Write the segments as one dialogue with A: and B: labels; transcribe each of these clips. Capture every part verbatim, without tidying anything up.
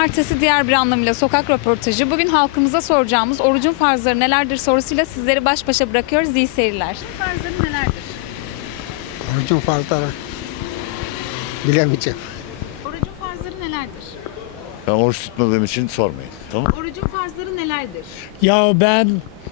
A: Cumartesi diğer bir anlamıyla sokak röportajı. Bugün halkımıza soracağımız orucun farzları nelerdir sorusuyla sizleri baş başa bırakıyoruz. İyi seyirler. Farzları nelerdir?
B: Orucun farzları bilemeyeceğim.
A: Orucun farzları nelerdir?
C: Ben oruç tutmadığım için sormayın. Tamam.
A: Orucun farzları nelerdir?
D: Ya ben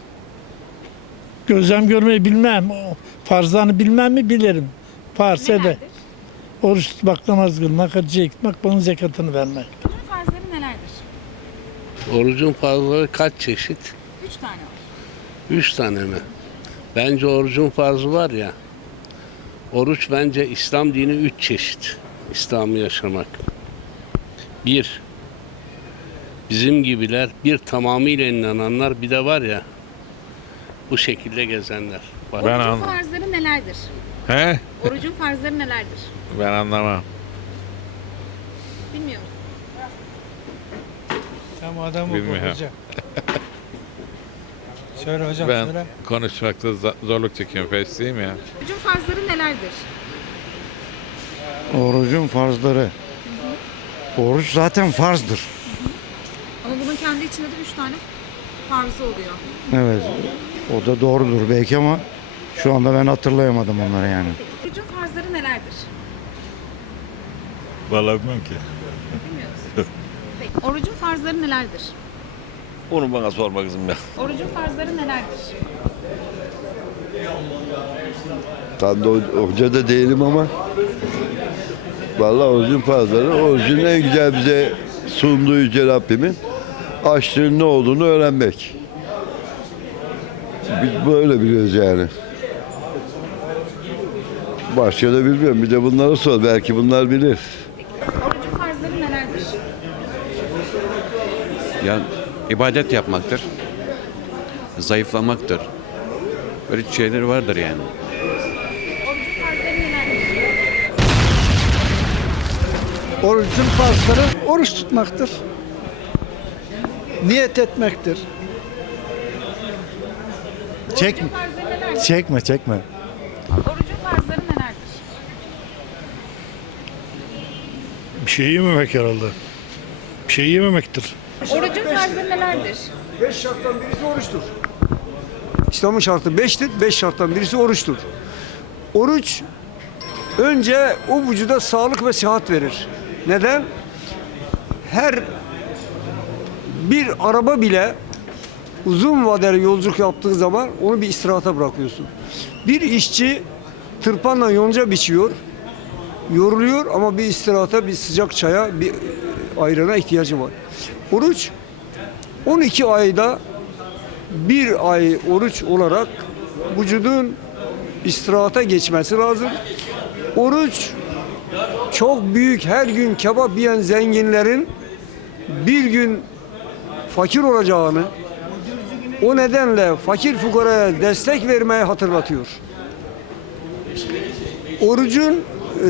D: gözlem görmeyi bilmem. O farzlarını bilmem mi bilirim. Farz ede.
A: Nelerdir?
D: Oruç tutmak, namaz kılmak, hacca gitmek, bunun zekatını vermek.
A: Orucun farzları nelerdir?
E: Orucun farzları kaç çeşit?
A: Üç tane var.
E: Üç tane mi? Bence orucun farzı var ya. Oruç bence İslam dini üç çeşit. İslam'ı yaşamak. Bir, bizim gibiler, bir tamamıyla inananlar, bir de var ya bu şekilde gezenler. Var.
F: Ben
A: Orucun
F: an-
A: farzları nelerdir?
F: He?
A: Orucun farzları nelerdir?
F: Ben anlamam.
A: Bilmiyor musun?
B: Tamam adam
F: Bilmiyorum.
B: hocam. Söyle hocam
F: Ben
B: söyle.
F: konuşmakta za- zorluk çekiyorum. Fesliyim ya.
A: Orucun farzları nelerdir?
C: Orucun farzları. Oruç zaten farzdır.
A: Ama bunun kendi içinde de üç tane farzı oluyor.
C: Evet. O da doğrudur belki ama şu anda ben hatırlayamadım onları yani.
A: Orucun farzları nelerdir?
G: Vallahi bilmem ki.
A: Bilmiyor musunuz? Peki. Orucun farzları nelerdir?
G: Onu bana sorma kızım ya.
A: Orucun farzları nelerdir?
H: Tam da hoca da değilim ama vallahi orucun farzları, orucun en güzel bize sunduğu Yüce Rabbimin açlığın ne olduğunu öğrenmek. Biz böyle biliyoruz yani. Başka da bilmiyorum. Bir de bunlara sor. Belki bunlar bilir.
A: Orucun farzları nelerdir?
I: Yani ibadet yapmaktır. Zayıflamaktır. Böyle şeyleri vardır yani.
A: Orucun farzları nelerdir?
B: Orucun farzları oruç tutmaktır. Niyet etmektir.
A: Çekme. Orucun farzları nelerdir?
C: Çekme çekme.
A: Orucun farzları nelerdir?
D: Bir şey yememek herhalde. Bir şey yememektir.
A: Orucun farzları nelerdir?
J: Beş şarttan birisi oruçtur. İslam'ın şartı beştir. Beş şarttan birisi oruçtur. Oruç önce o vücuda sağlık ve sıhhat verir. Neden? Her bir araba bile uzun vadeli yolculuk yaptığı zaman onu bir istirahata bırakıyorsun. Bir işçi tırpanla yonca biçiyor, yoruluyor ama bir istirahata, bir sıcak çaya, bir ayrana ihtiyacı var. Oruç on iki ayda bir ay oruç olarak vücudun istirahata geçmesi lazım. Oruç çok büyük, her gün kebap yiyen zenginlerin bir gün fakir olacağını, o nedenle fakir fukaraya destek vermeyi hatırlatıyor. Orucun e,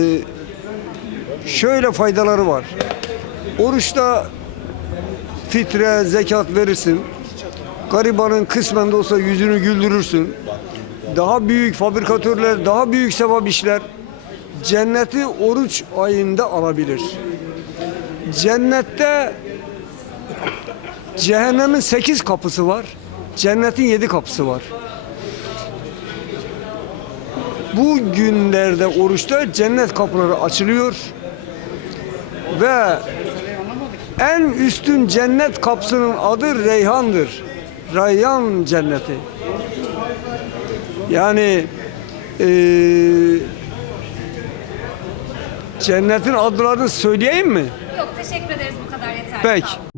J: şöyle faydaları var. Oruçta fitre, zekat verirsin. Garibanın kısmen de olsa yüzünü güldürürsün. Daha büyük fabrikatörler, daha büyük sevap işler cenneti oruç ayında alabilir. Cennette cehennemin sekiz kapısı var. Cennetin yedi kapısı var. Bu günlerde oruçta cennet kapıları açılıyor ve en üstün cennet kapısının adı Reyhan'dır. Reyhan cenneti. Yani e, cennetin adlarını söyleyeyim mi?
A: Yok, teşekkür ederiz, bu kadar yeterli.
J: Peki.
A: Sağ olun.